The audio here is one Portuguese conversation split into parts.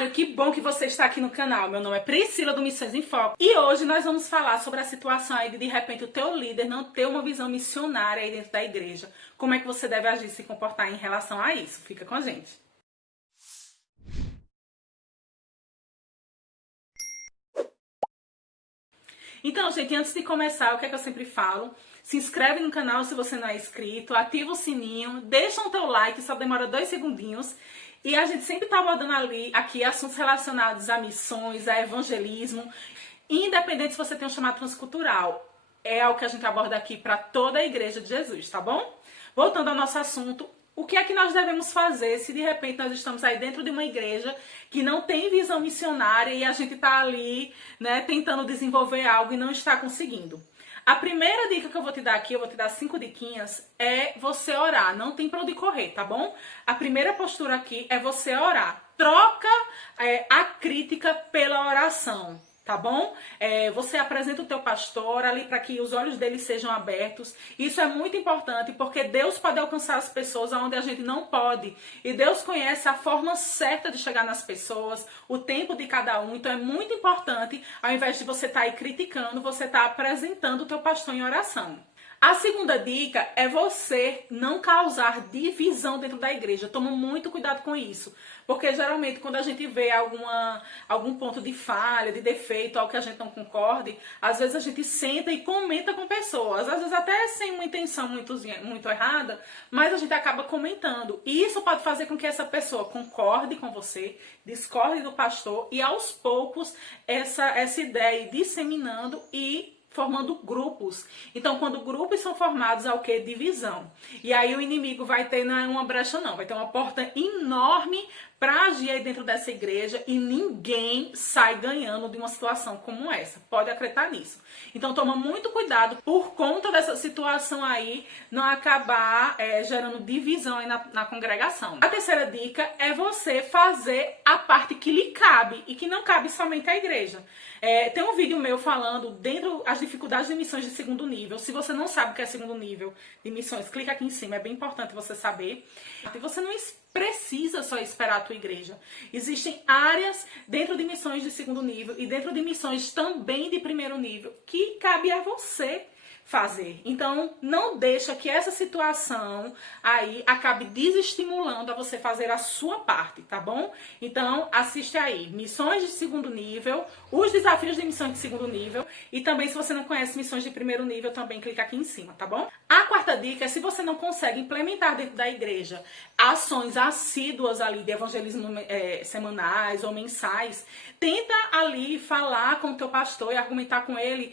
missionário, que bom que você está aqui no canal. Meu nome é Priscila do Missões em Foco e hoje nós vamos falar sobre a situação aí de repente o teu líder não ter uma visão missionária aí dentro da igreja. Como é que você deve agir e se comportar em relação a isso? Fica com a gente. Então, gente, antes de começar, o que é que eu sempre falo? Se inscreve no canal se você não é inscrito, ativa o sininho, deixa um teu like, só demora 2 segundinhos. E a gente sempre tá abordando aqui assuntos relacionados a missões, a evangelismo, independente se você tem um chamado transcultural. É o que a gente aborda aqui para toda a igreja de Jesus, tá bom? Voltando ao nosso assunto, o que é que nós devemos fazer se de repente nós estamos aí dentro de uma igreja que não tem visão missionária e a gente está ali, né, tentando desenvolver algo e não está conseguindo? A primeira dica que eu vou te dar aqui, eu vou te dar 5 diquinhas, é você orar. Não tem pra onde correr, tá bom? A primeira postura aqui é você orar. Troca a crítica pela oração. Tá bom? Você apresenta o teu pastor ali para que os olhos dele sejam abertos. Isso é muito importante porque Deus pode alcançar as pessoas onde a gente não pode. E Deus conhece a forma certa de chegar nas pessoas, o tempo de cada um. Então é muito importante, ao invés de você estar aí criticando, você estar apresentando o teu pastor em oração. A segunda dica é você não causar divisão dentro da igreja. Toma muito cuidado com isso. Porque geralmente quando a gente vê algum ponto de falha, de defeito, algo que a gente não concorde, às vezes a gente senta e comenta com pessoas. Às vezes até sem uma intenção muito errada, mas a gente acaba comentando. E isso pode fazer com que essa pessoa concorde com você, discorde do pastor e aos poucos essa ideia ir disseminando e formando grupos. Então, quando grupos são formados, há o quê? Divisão. E aí o inimigo vai ter, não é uma brecha não, vai ter uma porta enorme para agir aí dentro dessa igreja e ninguém sai ganhando de uma situação como essa. Pode acreditar nisso. Então, toma muito cuidado por conta dessa situação aí não acabar gerando divisão aí na congregação. A terceira dica é você fazer a parte que lhe cabe e que não cabe somente à igreja. Tem um vídeo meu falando dentro as dificuldades de missões de segundo nível. Se você não sabe o que é segundo nível de missões, clica aqui em cima, é bem importante você saber. E você não precisa só esperar a tua igreja. Existem áreas dentro de missões de segundo nível e dentro de missões também de primeiro nível que cabe a você fazer. Então, não deixa que essa situação aí acabe desestimulando a você fazer a sua parte, tá bom? Então, assiste aí, missões de segundo nível, os desafios de missões de segundo nível e também se você não conhece missões de primeiro nível, também clica aqui em cima, tá bom? A quarta dica é se você não consegue implementar dentro da igreja ações assíduas ali de evangelismo semanais ou mensais, tenta ali falar com o teu pastor e argumentar com ele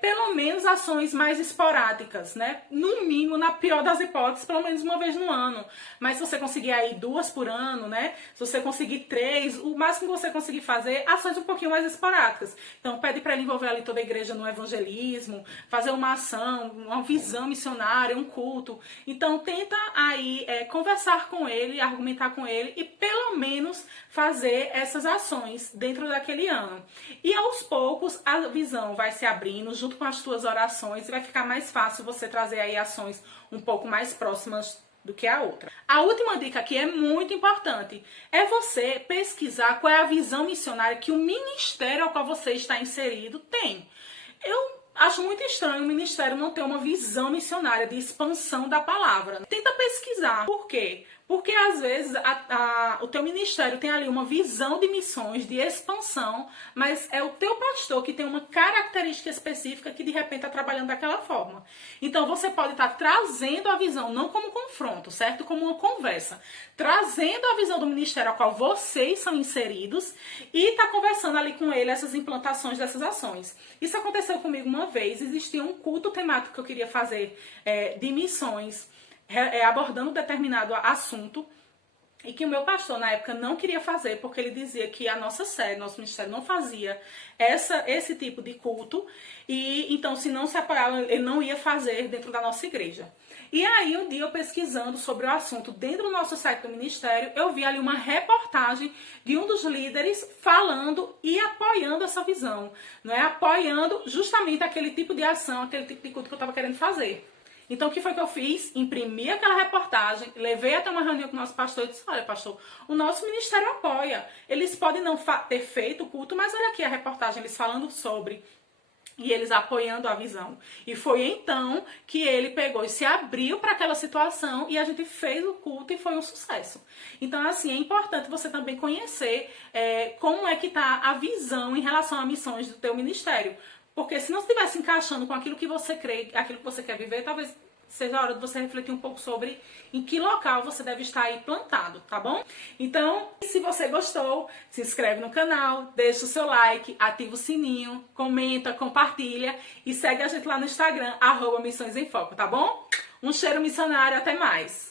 pelo menos ações mais esporádicas, né? No mínimo, na pior das hipóteses, pelo menos uma vez no ano. Mas se você conseguir aí 2 por ano, né? Se você conseguir 3, o máximo que você conseguir fazer, ações um pouquinho mais esporádicas. Então, pede para ele envolver ali toda a igreja no evangelismo, fazer uma ação, uma visão missionária, um culto. Então, tenta aí conversar com ele, argumentar com ele e pelo menos fazer essas ações dentro daquele ano. E aos poucos a visão vai se abrindo junto com as tuas orações e vai ficar mais fácil você trazer aí ações um pouco mais próximas do que a outra. A última dica aqui é muito importante. É você pesquisar qual é a visão missionária que o ministério ao qual você está inserido tem. Eu acho muito estranho o ministério não ter uma visão missionária de expansão da palavra. Tenta pesquisar. Por quê? Porque às vezes o teu ministério tem ali uma visão de missões, de expansão, mas é o teu pastor que tem uma característica específica que de repente está trabalhando daquela forma. Então você pode estar trazendo a visão, não como confronto, certo? Como uma conversa. Trazendo a visão do ministério ao qual vocês são inseridos e está conversando ali com ele essas implantações dessas ações. Isso aconteceu comigo uma vez, existia um culto temático que eu queria fazer de missões, abordando determinado assunto e que o meu pastor na época não queria fazer porque ele dizia que a nossa sede, nosso ministério não fazia esse tipo de culto e então se não se apoiava ele não ia fazer dentro da nossa igreja. E aí um dia eu pesquisando sobre o assunto dentro do nosso site do ministério, eu vi ali uma reportagem de um dos líderes falando e apoiando essa visão, não é? Apoiando justamente aquele tipo de ação, aquele tipo de culto que eu estava querendo fazer. Então, o que foi que eu fiz? Imprimi aquela reportagem, levei até uma reunião com o nosso pastor e disse, olha, pastor, o nosso ministério apoia. Eles podem não ter feito o culto, mas olha aqui a reportagem, eles falando sobre... E eles apoiando a visão. E foi então que ele pegou e se abriu para aquela situação e a gente fez o culto e foi um sucesso. Então, assim, é importante você também conhecer como é que está a visão em relação a missões do teu ministério. Porque se não estivesse encaixando com aquilo que você crê, aquilo que você quer viver, talvez seja a hora de você refletir um pouco sobre em que local você deve estar aí plantado, tá bom? Então, se você gostou, se inscreve no canal, deixa o seu like, ativa o sininho, comenta, compartilha e segue a gente lá no Instagram, @Missões em Foco, tá bom? Um cheiro missionário, até mais!